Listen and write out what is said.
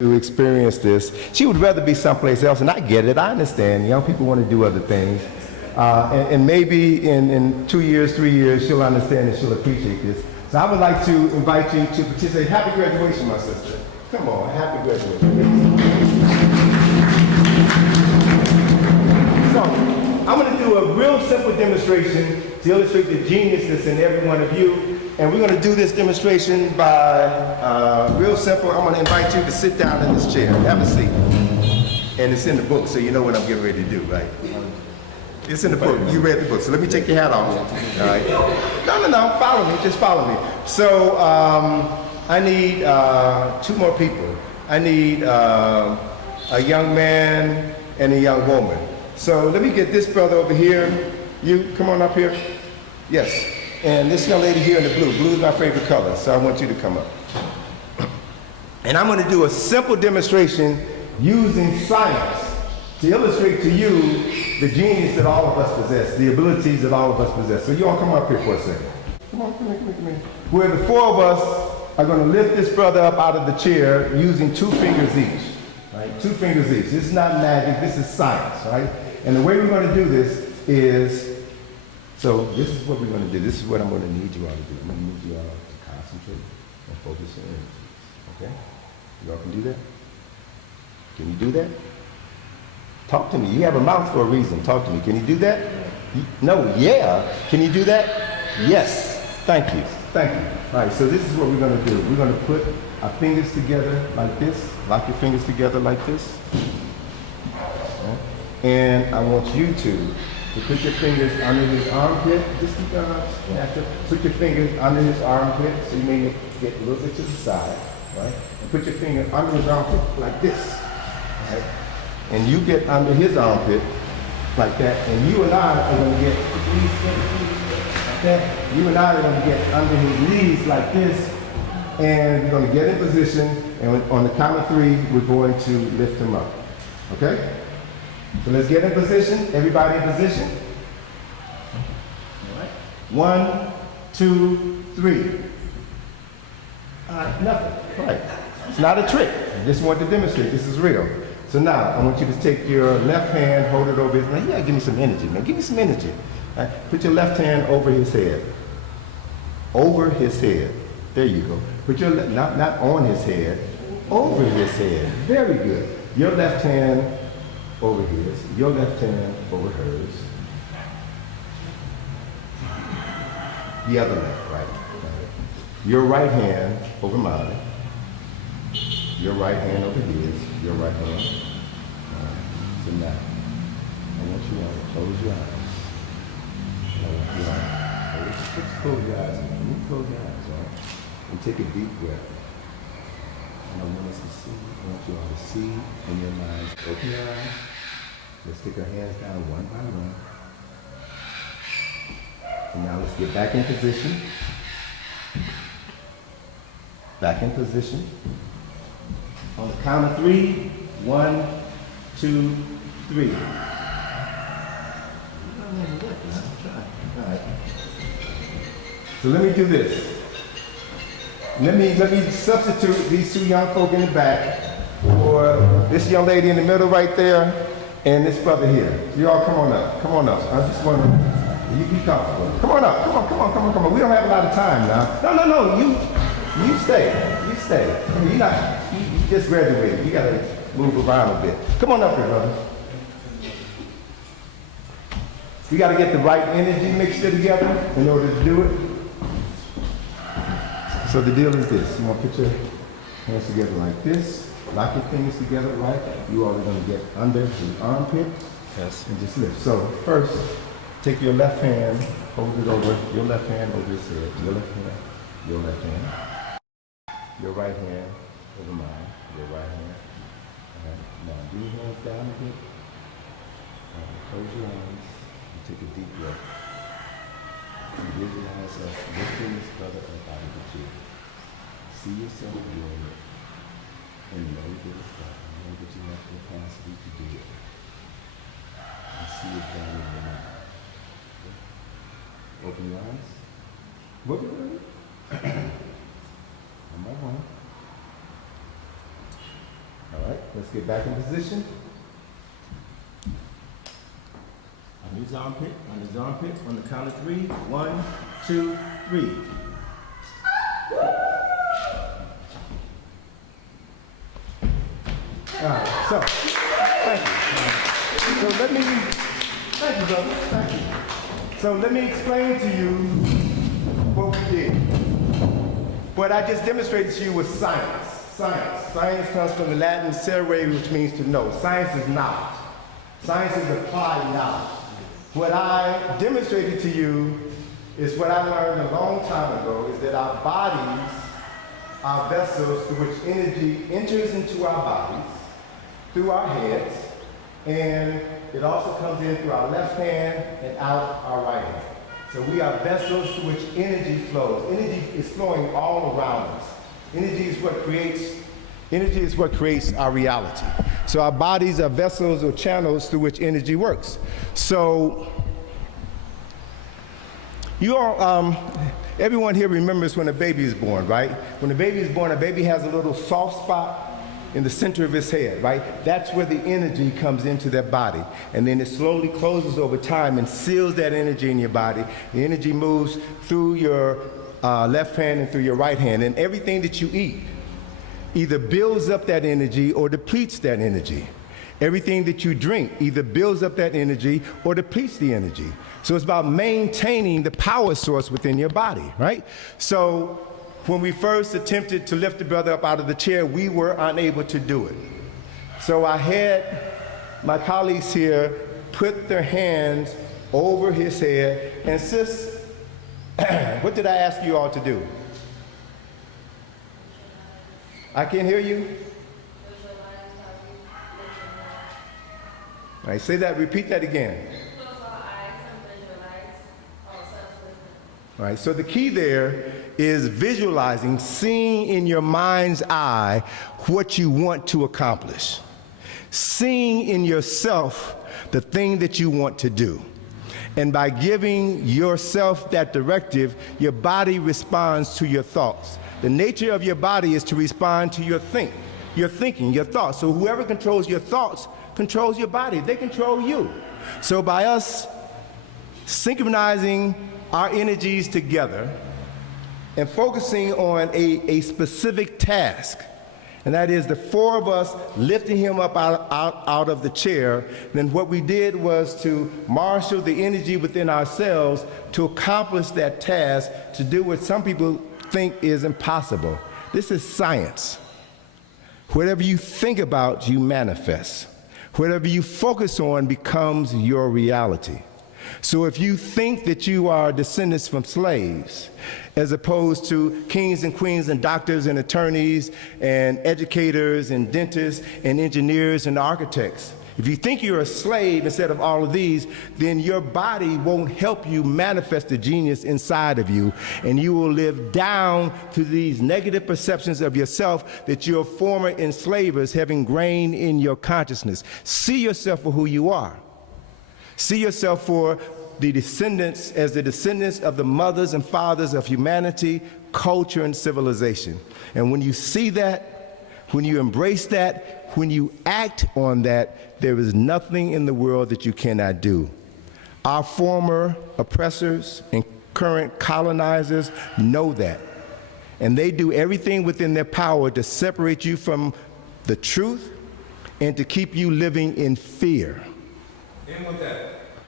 to experience this. She would rather be someplace else, and I get it. I understand. Young people want to do other things. And maybe in 2 years, 3 years, she'll understand and she'll appreciate this. So I would like to invite you to participate. Happy graduation, my sister. Come on, happy graduation. So, I'm going to do a real simple demonstration to illustrate the genius that's in every one of you. And we're going to do this demonstration by real simple. I'm going to invite you to sit down in this chair. Have a seat. And it's in the book, so you know what I'm getting ready to do, right? It's in the book. You read the book. So let me take your hat off. All right. No. Follow me. Just follow me. So I need 2 more people. I need a young man and a young woman. So let me get this brother over here. You come on up here. Yes. And this young lady here in the blue. Blue is my favorite color, so I want you to come up. And I'm going to do a simple demonstration using science to illustrate to you the genius that all of us possess, the abilities that all of us possess. So you all come up here for a second. Come on, come here. Where the 4 of us are going to lift this brother up out of the chair using 2 fingers each. Right? 2 fingers each. This is not magic, this is science, right? And the way we're going to do this is, so this is what we're going to do. This is what I'm going to need you all to do. I'm going to need you all to concentrate and focus your energies. Okay? You all can do that? Can you do that? Talk to me. You have a mouth for a reason. Talk to me. Can you do that? No, yeah. Can you do that? Yes. Thank you. Thank you. All right, so this is what we're going to do. We're going to put our fingers together like this. Lock your fingers together like this. Okay. And I want you to put your fingers under his armpit. Just keep your arms after. Put your fingers under his armpit, so you may get a little bit to the side, right? And put your finger under his armpit like this, right? And you get under his armpit like that, and you and I are going to get like that. You and I are going to get under his knees like this, and we're going to get in position, and on the count of 3, we're going to lift him up. Okay? So let's get in position. Everybody in position. All right. 1, 2, 3. All right, nothing. Right. It's not a trick. I just want to demonstrate. This is real. So now, I want you to take your left hand, hold it over his head. You gotta give me some energy, man. Give me some energy. All right? Put your left hand over his head. Over his head. There you go. Put your not on his head, over his head. Very good. Your left hand over his, your left hand over hers. The other left, right? Your right hand over mine. Your right hand over his, your right hand. So now, I want you all to close your eyes. I want you all to close your eyes. You close your eyes, all right? And take a deep breath. And I want us to see, I want you all to see in your minds. Open your eyes. Let's take our hands down one by one. And now let's get back in position. Back in position. On the count of 3, 1, 2, 3. All right. So let me do this. Let me substitute these 2 young folk in the back for this young lady in the middle right there and this brother here. You all come on up. Come on up. I just want to, you be comfortable. Come on up. Come on. We don't have a lot of time now. No. You stay. You stay. I mean, you just graduated. You got to move around a bit. Come on up here, brother. You got to get the right energy mixture together in order to do it. So the deal is this. You want to put your hands together like this. Lock your fingers together, right? You all are going to get under the armpit. Yes. And just lift. So first, take your left hand, hold it over, your left hand over his head. Your left hand, your left hand. Your right hand over mine. Your right hand. All right. Now do your hands down a bit. Close your eyes and take a deep breath. And visualize us lifting this brother up out of the chair. See yourself doing it. And know that it's done. Know that you have the capacity to do it. And see it done in your mind. Okay. Open your eyes. Look at it. One by one. let's get back in position. On his armpit, on the count of 3. 1, 2, 3. All right, so, thank you. So thank you, brother, thank you. So let me explain to you what we did. What I just demonstrated to you was science. Science comes from the Latin cere, which means to know. Science is knowledge. Science is applied knowledge. What I demonstrated to you is what I learned a long time ago, is that our bodies are vessels through which energy enters into our bodies, through our heads, and it also comes in through our left hand and out our right hand. So we are vessels through which energy flows. Energy is flowing all around us. Energy is what creates our reality. So our bodies are vessels or channels through which energy works. So you all, everyone here remembers when a baby is born, right? When a baby is born, a baby has a little soft spot in the center of his head, right? That's where the energy comes into their body. And then it slowly closes over time and seals that energy in your body. The energy moves through your left hand and through your right hand. And everything that you eat either builds up that energy or depletes that energy. Everything that you drink either builds up that energy or depletes the energy. So it's about maintaining the power source within your body, right? So when we first attempted to lift the brother up out of the chair, we were unable to do it. So I had my colleagues here put their hands over his head, and sis, what did I ask you all to do? I can't hear you. All right, say that, repeat that again. All right, so the key there is visualizing, seeing in your mind's eye what you want to accomplish. Seeing in yourself the thing that you want to do. And by giving yourself that directive, your body responds to your thoughts. The nature of your body is to respond to your thinking, your thoughts. So whoever controls your thoughts controls your body. They control you. So by us synchronizing our energies together and focusing on a specific task, and that is the 4 of us lifting him up out of the chair, then what we did was to marshal the energy within ourselves to accomplish that task, to do what some people think is impossible. This is science. Whatever you think about, you manifest. Whatever you focus on becomes your reality. So if you think that you are descendants from slaves, as opposed to kings and queens and doctors and attorneys and educators and dentists and engineers and architects, if you think you're a slave instead of all of these, then your body won't help you manifest the genius inside of you, and you will live down to these negative perceptions of yourself that your former enslavers have ingrained in your consciousness. See yourself for who you are. See yourself for the descendants, as the descendants of the mothers and fathers of humanity, culture, and civilization. And when you see that, when you embrace that, when you act on that, there is nothing in the world that you cannot do. Our former oppressors and current colonizers know that. And they do everything within their power to separate you from the truth and to keep you living in fear. In with that.